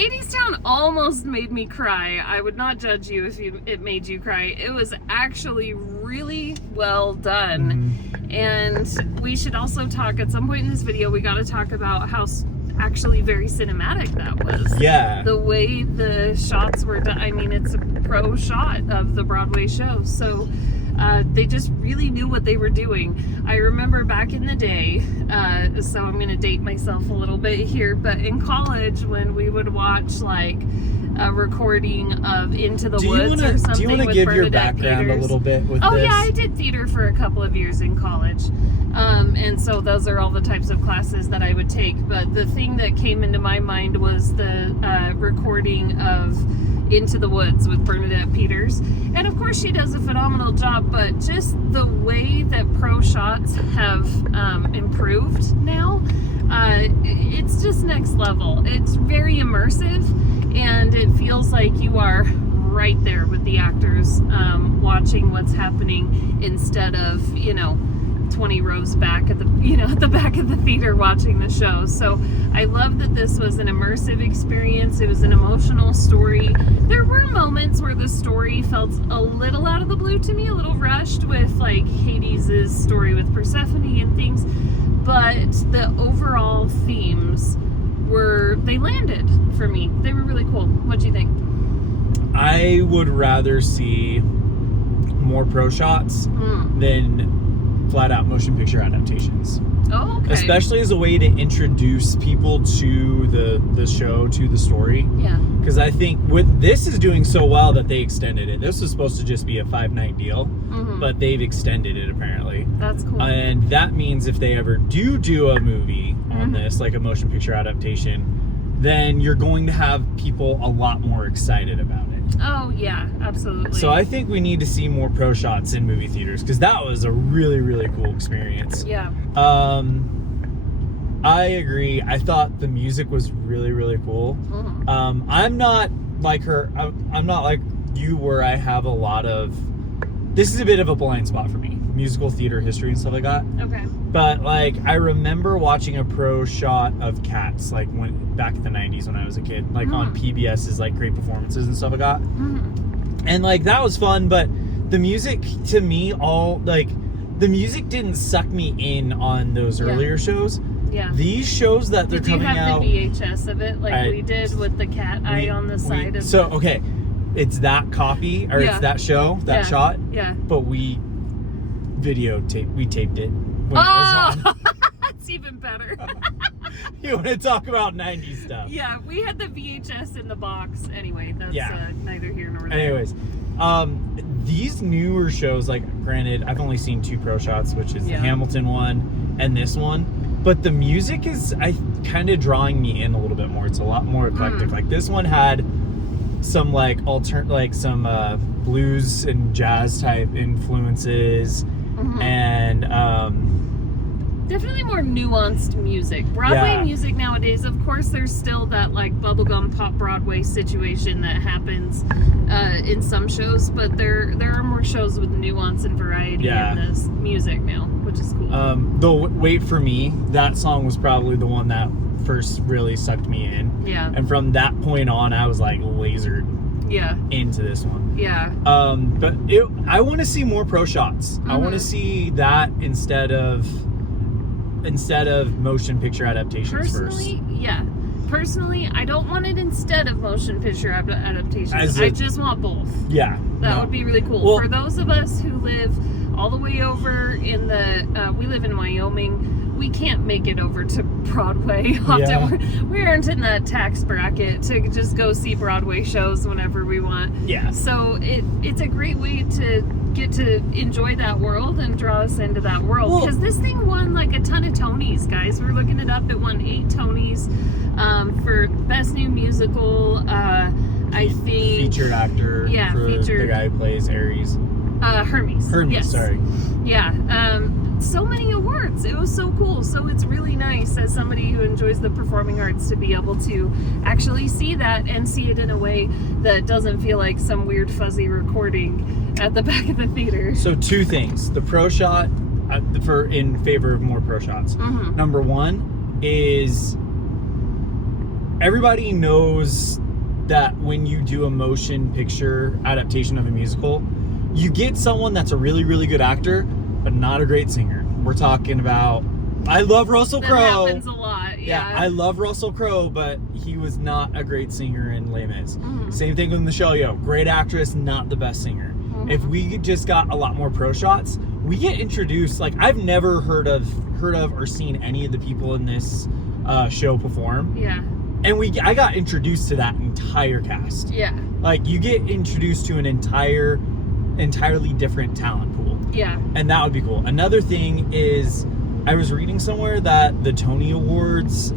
Hadestown almost made me cry. I would not judge you if it made you cry. It was actually really well done. And we should also talk, at some point in this video, we got to talk about how actually very cinematic that was. Yeah. The way the shots were done. I mean, it's a pro shot of the Broadway show. So they just really knew what they were doing. I remember back in the day, so I'm going to date myself a little bit here, but in college when we would watch like a recording of Into the Woods or something. Do you want to give Bernadette your background Peters. a little bit with this? Oh yeah, I did theater for a couple of years in college. And so those are all the types of classes that I would take. But the thing that came into my mind was the recording of Into the Woods with Bernadette Peters. And of course she does a phenomenal job, but just the way that pro shots have improved now, it's just next level. It's very immersive, and it feels like you are right there with the actors, watching what's happening instead of, 20 rows back at the back of the theater watching the show. So I love that this was an immersive experience. It was an emotional story. There were moments where the story felt a little out of the blue to me, a little rushed with like Hades' story with Persephone and things, but the overall themes they landed for me. They were really cool. What do you think? I would rather see more pro shots than flat out motion picture adaptations. Oh, okay. Especially as a way to introduce people to the show, to the story. Yeah. Because I think this is doing so well that they extended it. This was supposed to just be a 5-night deal, but they've extended it apparently. That's cool. And that means if they ever do a movie on this, like a motion picture adaptation, then you're going to have people a lot more excited about it. Oh, yeah, absolutely. So I think we need to see more pro shots in movie theaters, because that was a really, really cool experience. Yeah. I agree. I thought the music was really, really cool. I'm not like her. I'm not like you, where I have a lot of... This is a bit of a blind spot for me. Musical theater history and stuff like that. Okay. But like, I remember watching a pro shot of Cats, like back in the 90s when I was a kid, like on PBS's like great performances and stuff like that. And like, that was fun, but the music to me, the music didn't suck me in on those earlier shows. Yeah. These shows that they're coming out... Did you have the VHS of it, like we did with the cat eye on the side of So, okay, it's that copy, or it's that show, that shot. Yeah. But we taped it when it was on. That's even better. You want to talk about 90s stuff? Yeah, we had the VHS in the box. Anyway, that's neither here nor there. Anyways, these newer shows, like, granted, I've only seen 2 pro shots, which is the Hamilton one and this one, but the music is kind of drawing me in a little bit more. It's a lot more eclectic. Like, this one had some some blues and jazz type influences. And definitely more nuanced music. Broadway music nowadays, of course, there's still that like bubblegum pop Broadway situation that happens in some shows, but there are more shows with nuance and variety in this music now, which is cool. Though Wait For Me, that song was probably the one that first really sucked me in. Yeah. And from that point on, I was like lasered into this one. Yeah. But I want to see more pro shots. I want to see that instead of motion picture adaptations first. Personally, I don't want it instead of motion picture adaptations. I just want both. Yeah. That would be really cool. Well, for those of us who live all the way over in we live in Wyoming, we can't make it over to Broadway often. We aren't in that tax bracket to just go see Broadway shows whenever we want. Yeah. So it's a great way to get to enjoy that world and draw us into that world. Because this thing won like a ton of Tonys, guys. We're looking it up. It won 8 Tonys for Best New Musical. I think featured actor. Yeah, for the guy who plays Ares. Hermes. Yes. Sorry. Yeah. So many awards. It was so cool. So it's really nice as somebody who enjoys the performing arts to be able to actually see that and see it in a way that doesn't feel like some weird fuzzy recording at the back of the theater. So 2 things. The pro shot in favor of more pro shots. Number 1 is everybody knows that when you do a motion picture adaptation of a musical, you get someone that's a really, really good actor, but not a great singer. We're talking about, I love Russell Crowe. That happens a lot, yeah. I love Russell Crowe, but he was not a great singer in Les Mis. Mm-hmm. Same thing with Michelle Yeoh. Great actress, not the best singer. Mm-hmm. If we just got a lot more pro shots, we get introduced, like, I've never heard of or seen any of the people in this show perform. Yeah. And I got introduced to that entire cast. Yeah. Like, you get introduced to an entirely different talent pool. Yeah. And that would be cool. Another thing is, I was reading somewhere that the Tony Awards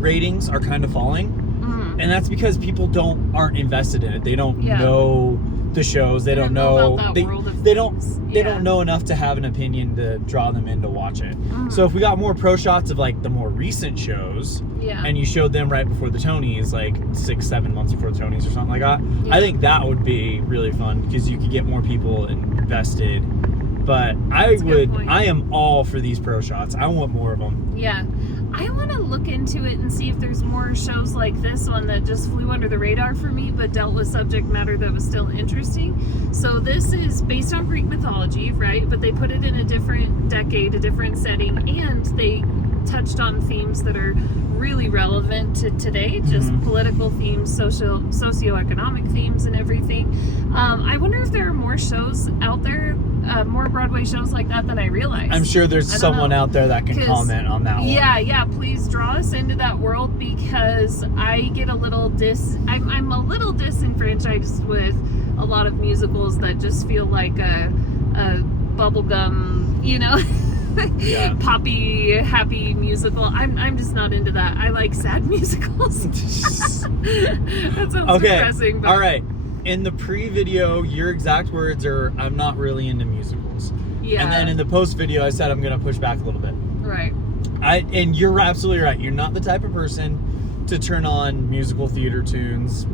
ratings are kind of falling. Mm-hmm. And that's because people aren't invested in it. They don't know the shows. They don't know about that world of they things. don't know enough to have an opinion to draw them in to watch it. Mm-hmm. So if we got more pro shots of like the more recent shows, and you showed them right before the Tonys, like 6-7 months before the Tonys or something like that, I think that would be really fun because you could get more people invested. But I am all for these pro shots. I want more of them. Yeah. I want to look into it and see if there's more shows like this one that just flew under the radar for me, but dealt with subject matter that was still interesting. So this is based on Greek mythology, right? But they put it in a different decade, a different setting, and they touched on themes that are really relevant to today, just political themes, socioeconomic themes and everything. I wonder if there are more shows out there, more Broadway shows like that than I realized. I'm sure there's someone out there that can comment on that one. Yeah, please draw us into that world because I get a little I'm a little disenfranchised with a lot of musicals that just feel like a bubblegum, poppy, happy musical. I'm just not into that. I like sad musicals. That sounds depressing. But... All right. In the pre-video, your exact words are, "I'm not really into musicals." Yeah. And then in the post-video, I said I'm going to push back a little bit. Right. And you're absolutely right. You're not the type of person to turn on musical theater tunes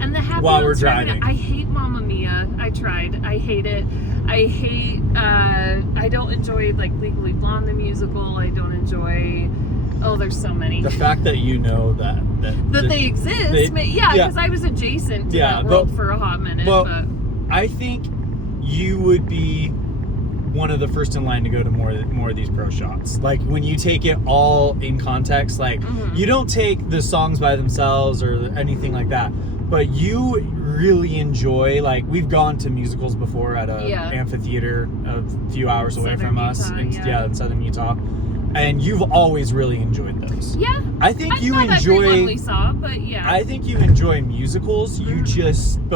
and the happy while we're driving. I hate Mamma Mia. I tried. I hate it. I don't enjoy like Legally Blonde the musical. I don't enjoy. Oh, there's so many. The fact that you know that they exist. Because I was adjacent to that world for a hot minute. But I think you would be one of the first in line to go to more of these pro shots. Like when you take it all in context, like you don't take the songs by themselves or anything like that, but you really enjoy, like we've gone to musicals before at a amphitheater a few hours away from us in Southern Utah. And you've always really enjoyed those. Yeah. I think you enjoy. I think you enjoy musicals. You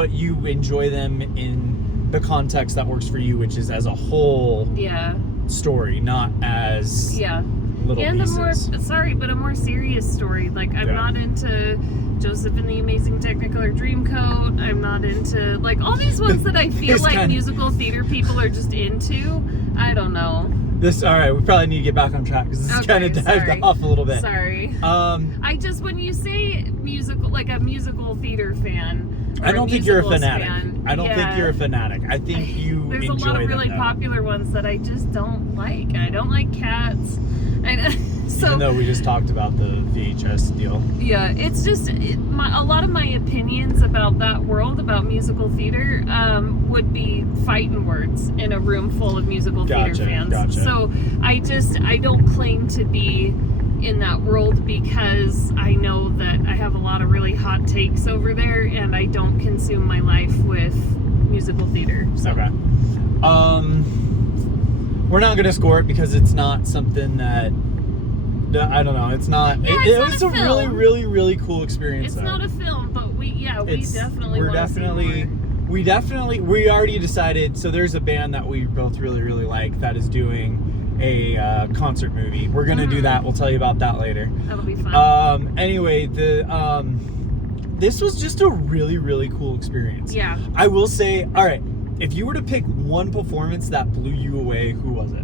you enjoy them in the context that works for you, which is as a whole story, not as little pieces. A more serious story. Like I'm not into Joseph and the Amazing Technicolor Dreamcoat. I'm not into like all these ones that I feel like musical theater people are just into. I don't know. All right, we probably need to get back on track because this is kind of dived off a little bit. Sorry. When you say musical, like a musical theater fan, I don't think you're a fanatic. I don't think you're a fanatic. I think you enjoy them. There's a lot of really popular ones that I just don't like. I don't like Cats. Even though we just talked about the VHS deal. Yeah, it's just a lot of my opinions about that world, about musical theater, would be fighting words in a room full of musical theater fans. Gotcha. So I don't claim to be in that world because I know that I have a lot of really hot takes over there, and I don't consume my life with musical theater. So. Okay. We're not going to score it because it's not something that I don't know. It's not. It was a really, really, really cool experience. It's not a film, but we definitely. We already decided. So there's a band that we both really, really like that is doing a concert movie. We're gonna do that. We'll tell you about that later. That'll be fun. Anyway, this was just a really, really cool experience. Yeah. I will say. All right. If you were to pick one performance that blew you away, who was it?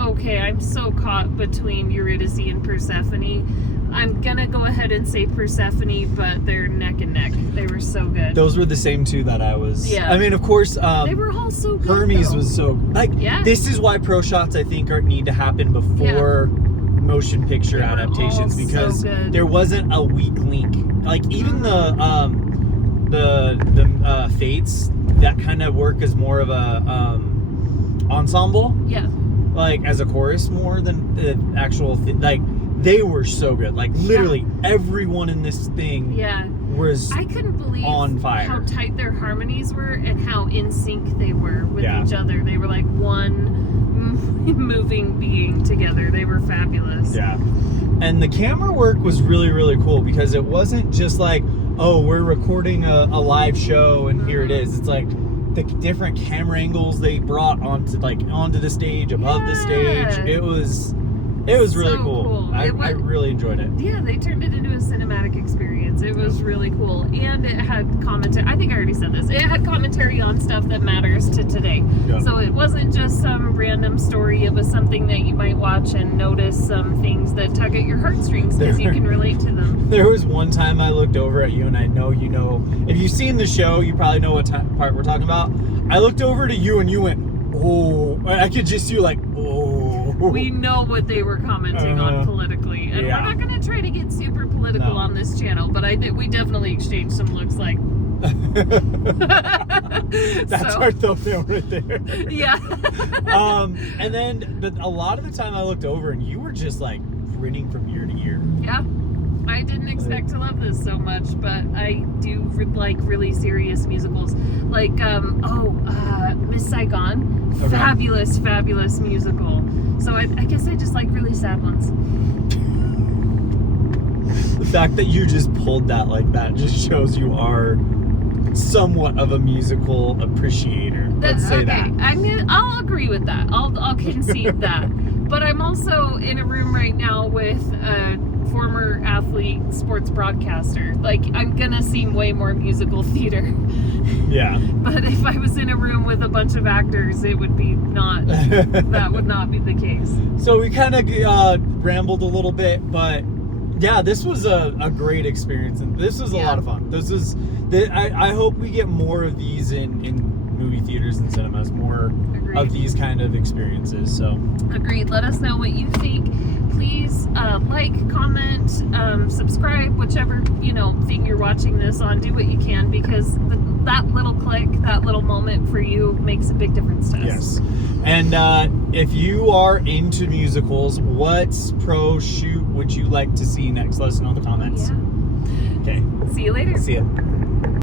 Okay, I'm so caught between Eurydice and Persephone. I'm gonna go ahead and say Persephone, but they're neck and neck. They were so good. Those were the same two that I was. Yeah. I mean, of course. They were all so good. Hermes was so this is why pro shots I think need to happen before motion picture They were adaptations all so because good. there wasn't a weak link. Like even the fates that kind of work as more of a ensemble, Yeah. like as a chorus more than the actual like they were so good. Like literally everyone in this thing Yeah. was I couldn't believe on fire. how tight their harmonies were and how in sync they were with Yeah. each other. They were like one moving being together. They were fabulous. Yeah. And the camera work was really, really cool because it wasn't just like, oh, we're recording a live show and here it is. It's like the different camera angles they brought onto the stage, above the stage. It was really So cool. cool. I really enjoyed it. Yeah, they turned it into a cinematic experience. It was really cool. And it had commentary. I think I already said this. It had commentary on stuff that matters to today. Yeah. So it wasn't just some random story. It was something that you might watch and notice some things that tug at your heartstrings because you can relate to them. There was one time I looked over at you, and I know you know. If you've seen the show, you probably know what part we're talking about. I looked over to you, and you went, "Oh!" I could just see you like, "Oh." We know what they were commenting on politically, and we're not going to try to get super political on this channel. But we definitely exchanged some looks like. That's our thumbnail right there. Yeah. And then, but a lot of the time I looked over, and you were just like grinning from ear to ear. Yeah. I didn't expect to love this so much, but I do like really serious musicals. Like, Miss Saigon. Okay. Fabulous musical. So I guess I just like really sad ones. The fact that you just pulled that like that just shows you are somewhat of a musical appreciator. Let's say that. I'll agree with that. I'll concede that. But I'm also in a room right now with a former athlete, sports broadcaster. Like, I'm gonna seem way more musical theater. Yeah. But if I was in a room with a bunch of actors, it would be not. That would not be the case. So we kind of rambled a little bit, but yeah, this was a great experience, and this was a lot of fun. I hope we get more of these in movie theaters and cinemas, more of these kind of experiences. So agreed. Let us know what you think. Please like, comment, subscribe, whichever thing you're watching this on. Do what you can, because that little click, that little moment for you makes a big difference to us. Yes. And if you are into musicals, what pro shoot would you like to see next? Let us know in the comments. Yeah. Okay. See you later. See ya.